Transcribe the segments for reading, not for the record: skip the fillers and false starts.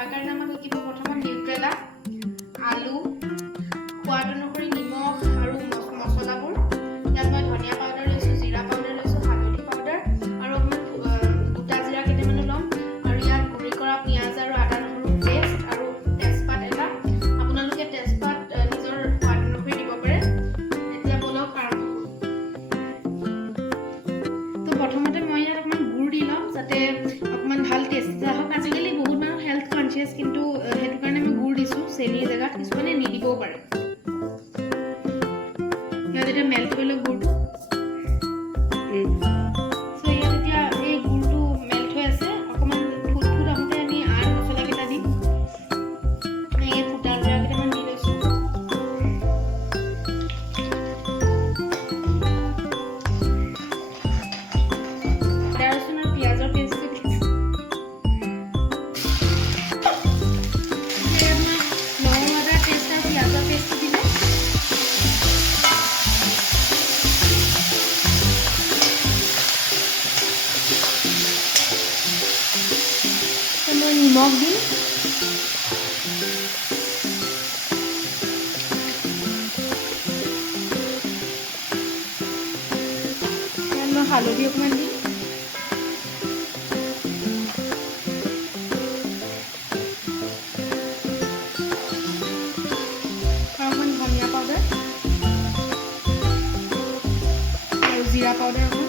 তাৰ কাৰণে আমাক লাগিব প্ৰথমত নিউট্ৰেলা, আলু, সোৱাদ অনুসৰি নিমখ আৰু মছলাবোৰ। ইয়াত মই ধনিয়া পাউডাৰ লৈছোঁ, জিৰা পাউডাৰ লৈছোঁ, হালধি পাউডাৰ আৰু অকণমান গোটা জিৰা কেইটামানো ল'ম। আৰু ইয়াত গুড়ি কৰা পিঁয়াজ আৰু আদা নহৰু পেষ্ট আৰু তেজপাত এটা। আপোনালোকে তেজপাত নিজৰ সোৱাদ অনুসৰি দিব পাৰে। এতিয়া বলক আৰম্ভ কৰোঁ। তো প্ৰথমতে মই ইয়াত অকণমান গুড় দি ল'ম যাতে অকণমান ভাল টেষ্ট আহক। আজিকালি বহুত মানুহ হেল্থ কনচিয়াছ, কিন্তু সেইটো কাৰণে মই গুড় দিছোঁ চেনীৰ জেগাত, কিছুমানে নিদিবও পাৰে। ইয়াত এতিয়া মেল্ট কৰি লওক গুড়টো। ইয়াত এতিয়া এই গুড়টো মেল্ট হৈ আছে। অকণমান ফুট আহোঁতে আমি আৰু মছলাকেইটা দিম। এই ফুটা জিৰা কেইটামান দি লৈছোঁ। আদা ৰচুন আৰু পিঁয়াজৰ পেষ্টটো দিছোঁ। লং আদা পেষ্ট আৰু পিঁয়াজৰ পেষ্টটো দিলোঁ। মই নিমখ দিম। মই হালধি অকণমান দিম। অকণমান ধনিয়া পাউডাৰ আৰু জিৰা পাউডাৰ অকণমান।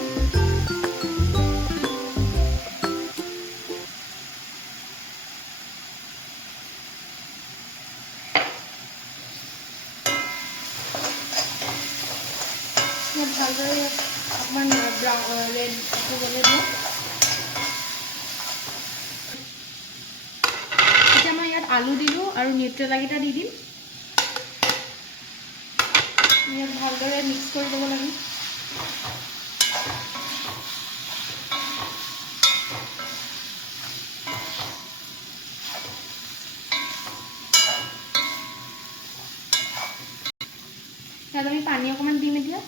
ভালদৰে অকণমান ৰেড হ'বলৈ দিওঁ। এতিয়া মই ইয়াত আলু দিলোঁ আৰু নিউট্ৰেলাকেইটা দি দিম। ইয়াত ভালদৰে মিক্স কৰি ল'ব লাগে। ইয়াত আমি পানী অকণমান দিম এতিয়া।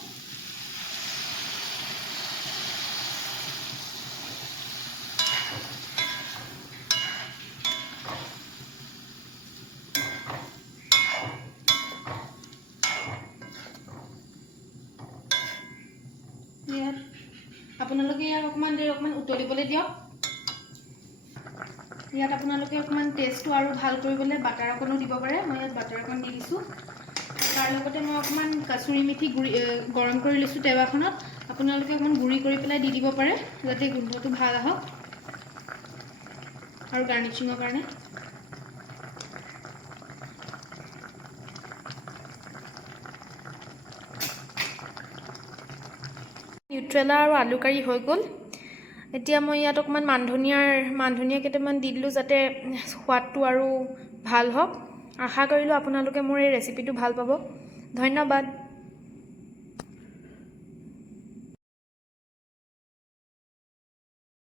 ইয়াত আপোনালোকে ইয়াক অকণমান দেৰি উতলিবলৈ দিয়ক। ইয়াত আপোনালোকে অকণমান টেষ্টটো আৰু ভাল কৰিবলৈ বাটাৰ অকণো দিব পাৰে। মই ইয়াত বাটাৰ অকণ দি দিছোঁ। তাৰ লগতে মই অকণমান কাচুৰি মেথি গৰম কৰি লৈছোঁ টেৱাখনত। আপোনালোকে অকণমান গুড়ি কৰি পেলাই দি দিব পাৰে যাতে গোন্ধটো ভাল আহক আৰু গাৰ্নিচিঙৰ কাৰণে। নিউট্ৰেলা আৰু আলু কাৰী হৈ গ'ল। এতিয়া মই ইয়াত অকণমান মানধনিয়া কেইটামান দি দিলোঁ যাতে সোৱাদটো আৰু ভাল হওক। আশা কৰিলোঁ আপোনালোকে মোৰ এই ৰেচিপিটো ভাল পাব। ধন্যবাদ।